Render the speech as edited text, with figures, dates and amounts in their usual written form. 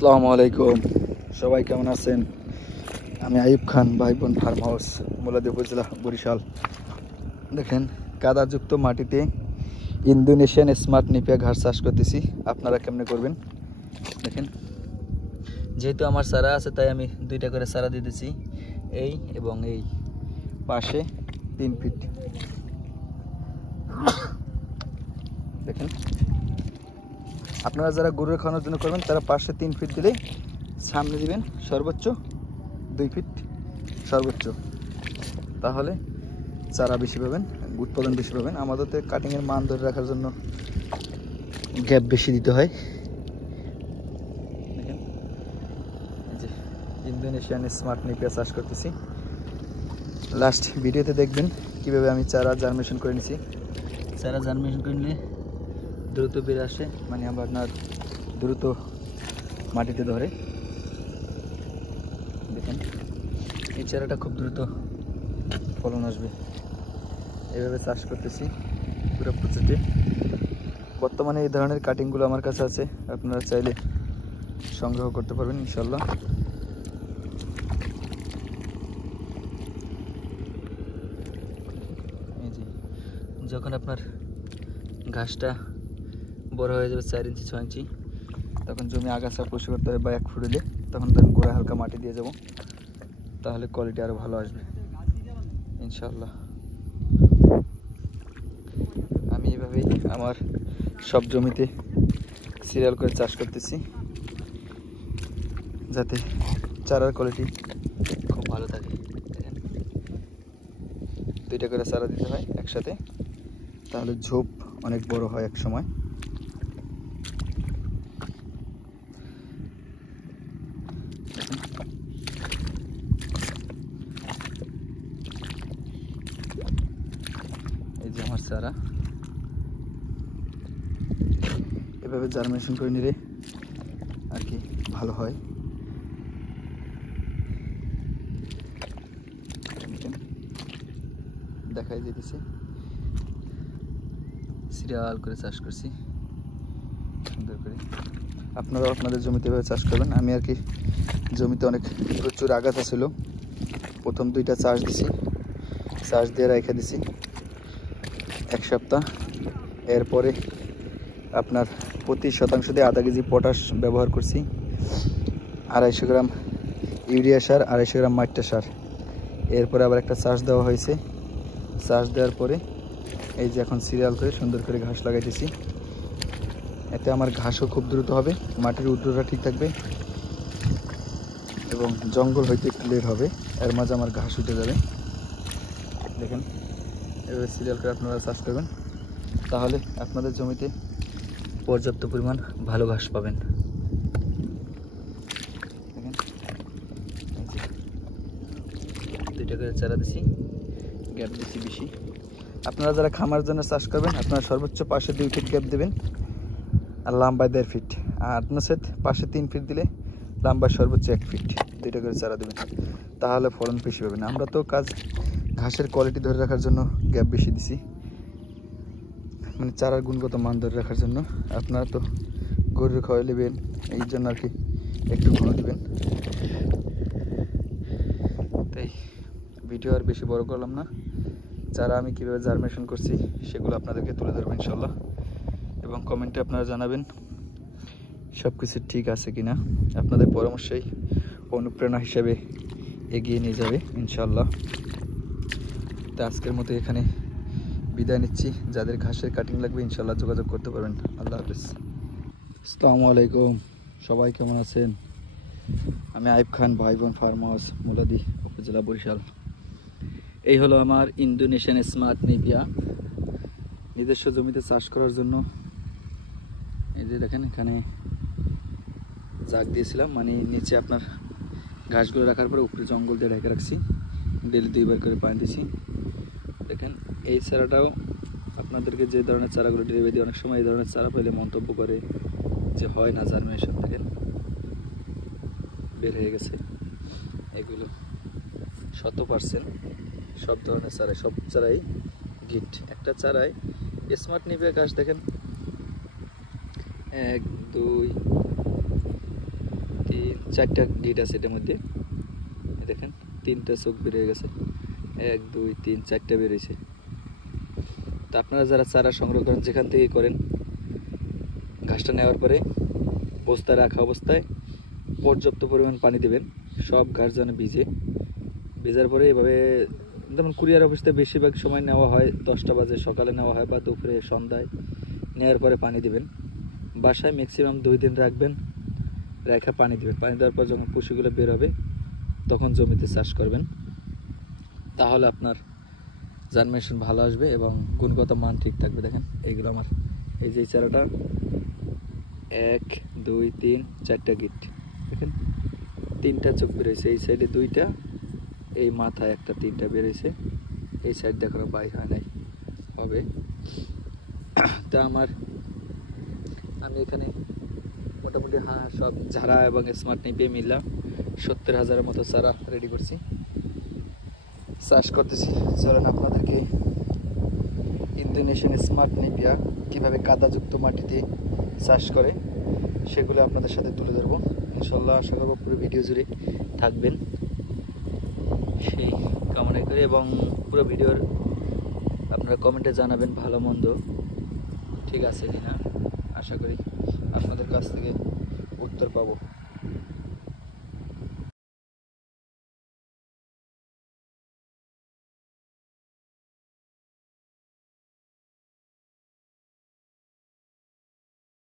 আসসালামু আলাইকুম, সবাই কেমন আছেন? আমি আইয়ুব খান, ভাই বোন ফার্ম হাউস, মুলাদি উপজেলা, বরিশাল। দেখেন, কাদাযুক্ত মাটিতে ইন্দোনেশিয়ান স্মার্ট নেপিয়া ঘাস চাষ করতেছি। আপনারা কেমনে করবেন দেখেন। যেহেতু আমার চারা আছে তাই আমি 2টা করে চারা দিতেছি, এই এবং এই পাশে 3 ফিট। দেখেন, আপনারা যারা গরুর খাওয়ানোর জন্য করবেন তারা পাশে 3 ফিট দিলে সামনে দিবেন সর্বোচ্চ 2 ফিট সর্বোচ্চ, তাহলে চারা বেশি পাবেন, উৎপাদন বেশি পাবেন। আমাদের তো কাটিংয়ের মান ধরে রাখার জন্য গ্যাপ বেশি দিতে হয়। দেখেন, এই যে ইন্দোনেশিয়ান স্মার্ট নেপিয়া চাষ করতেছি। লাস্ট ভিডিওতে দেখবেন কিভাবে আমি চারা জার্মিনেশন করে নিছি। চারা জার্মিনেশন করে নিলে দ্রুত বেড়ে আসে, মানে আপনার দ্রুত মাটিতে ধরে। দেখেন, এই চারাটা খুব দ্রুত ফলন আসবে। এভাবে চাষ করতেছি পুরো প্রসেসে। বর্তমানে এই ধরনের কাটিংগুলো আমার কাছে আছে, আপনারা চাইলে সংগ্রহ করতে পারবেন ইনশাল্লাহ। এই যে যখন আপনার ঘাসটা বড় হয়ে যাবে 4 ইঞ্চি 6 ইঞ্চি, তখন জমি আগাছা পরিষ্কার করতে হবে, বা 1 ফুট হলে তখন তার গোড়ায় হালকা মাটি দিয়ে যাব, তাহলে কোয়ালিটি আরও ভালো আসবে ইনশাল্লাহ। আমি এভাবেই আমার সব জমিতে সিরিয়াল করে চাষ করতেছি, যাতে চারার কোয়ালিটি খুব ভালো থাকে। দেখেন, 2টা করে চারা দিতে হয় একসাথে, তাহলে ঝোপ অনেক বড় হয় এক সময়। এই যে আমার চারা, এভাবে জার্মিনেশন করে নিলে আর কি ভালো হয়। দেখাই যেতেছি, সিরিয়াল করে চাষ করছি সুন্দর করে। আপনারাও আপনাদের জমিতে এভাবে চাষ করবেন। আমি আর কি জমিতে প্রচুর আগাছা ছিল, প্রথম 2টা চাষ দিছি, চাষ দিয়ে রেখে দিছি 1 সপ্তাহ। এরপরে আপনার প্রতি শতাংশ দিয়ে 0.5 কেজি পটাশ ব্যবহার করছি, 250 গ্রাম ইউরিয়া সার, 250 গ্রাম মাইট্টা সার। এরপরে আবার একটা চাষ দেওয়া হয়েছে। চাষ দেওয়ার পরে এই যে এখন সিরিয়াল করে সুন্দর করে ঘাস লাগাইতেছি। এতে আমার ঘাসও খুব দ্রুত হবে, মাটির উর্বরতা ঠিক থাকবে এবং জঙ্গল হইতে একটু লেট হবে, এর মাঝে আমার ঘাস উঠে যাবে। দেখেন, এভাবে সিরিয়াল করে আপনারা চাষ করবেন, তাহলে আপনাদের জমিতে পর্যাপ্ত পরিমাণ ভালো ঘাস পাবেন। দেখেন, 2টা করে চারা দিছি, গ্যাপ দিচ্ছি বেশি। আপনারা যারা খামার জন্য চাষ করবেন আপনারা সর্বোচ্চ পাশে 2 ফিট গ্যাপ দেবেন, আর লম্বায় 1.5 ফিট, আর নসেদ পাশে 3 ফিট দিলে লম্বায় সর্বোচ্চ 1 ফিট 2টা করে চারা দেবেন, তাহলে ফলন বেশি পাবেন। আমরা তো ঘাসের কোয়ালিটি ধরে রাখার জন্য গ্যাপ বেশি দিছি, মানে চারার গুণগত মান ধরে রাখার জন্য। আপনারা তো গরুর খাওয়াই নেবেন, এই জন্য আর কি একটু ঘন দেবেন। তাই ভিডিও আর বেশি বড় করলাম না, চারা আমি কীভাবে জার্মিনেশন করছি সেগুলো আপনাদেরকে তুলে ধরবো ইনশাল্লাহ, এবং কমেন্টে আপনারা জানাবেন সব কিছু ঠিক আছে কিনা। আপনাদের পরামর্শই অনুপ্রেরণা হিসেবে এগিয়ে নিয়ে যাবে ইনশাল্লাহ। তো আজকের মতো এখানে বিদায় নিচ্ছি। যাদের ঘাসের কাটিং লাগবে ইনশাল্লাহ যোগাযোগ করতে পারবেন। আল্লাহ হাফেজ। আসসালামু আলাইকুম, সবাই কেমন আছেন? আমি আইয়ুব খান, ভাই বোন ফার্ম হাউস, মুলাদি উপজেলা, বরিশাল। এই হলো আমার ইন্দোনেশিয়ান স্মার্ট নেপিয়া, নিজস্ব জমিতে চাষ করার জন্য। এই যে দেখেন, এখানে জাগ দিয়েছিলাম, মানে নিচে আপনার ঘাসগুলো রাখার পরে উপরে জঙ্গল দিয়ে ঢেকে রাখছি, ডেলি 2বার করে পানি দিছি। দেখেন, এই চারাটাও আপনাদেরকে যে ধরনের চারাগুলো ডেলিভারি দিই, অনেক সময় এই ধরনের চারা পেলে মন্তব্য করে যে হয় না জার্মিনেশন। দেখেন, বের হয়ে গেছে। এগুলো 100% সব ধরনের চারাই, সব চারাই গিট। একটা চারায় স্মার্ট নেপিয়া ঘাস দেখেন 1 2 4টা গিট আছে এটার মধ্যে। দেখেন 3টা চোখ বেরিয়ে গেছে, 1 2 3 4টা বেরিয়েছে। তো আপনারা যারা চারা সংগ্রহ করেন যেখান থেকে করেন, ঘাসটা নেওয়ার পরে বস্তায় রাখা অবস্থায় পর্যাপ্ত পরিমাণ পানি দেবেন, সব ঘাস যেন ভেজার পরে এভাবে, যেমন কুরিয়ার অফিসে বেশিরভাগ সময় নেওয়া হয় 10টা বাজে, সকালে নেওয়া হয় বা দুপুরে সন্ধ্যায়, নেওয়ার পরে পানি দিবেন। বাসায় ম্যাক্সিমাম 2 দিন রাখবেন, রেখে পানি দিবেন। পানি দেওয়ার পর যখন পুষ্টিগুলো বের হবে তখন জমিতে চাষ করবেন, তাহলে আপনার জার্মিনেশন ভালো আসবে এবং গুণগত মান ঠিক থাকবে। দেখেন এইগুলো আমার, এই যে চারাটা 1 2 3 4টা গিট, দেখেন 3টা চোখ বেরোয়েছে, এই সাইডে 2টা, এই মাথায় একটা 3টা বেরোয়েছে, এই সাইড এখনো বাইর হয় নাই, হবে। তা আমি এখানে মোটামুটি সব ঝাড়া এবং স্মার্ট নিপিয়ে মিললাম 70,000-এর মতো চারা রেডি করছি, চাষ করতেছি। চলেন আপনাদেরকে ইন্দোনেশিয়ান স্মার্ট নেপিয়া কীভাবে কাদাযুক্ত মাটিতে চাষ করে সেগুলো আপনাদের সাথে তুলে ধরবো ইনশাল্লাহ। আশা করবো পুরো ভিডিও জুড়ে থাকবেন সেই কামনা করি, এবং পুরো ভিডিওর আপনারা কমেন্টে জানাবেন ভালো মন্দ ঠিক আছে কিনা। আশা করি আপনাদের কাছ থেকে উত্তর পাবো।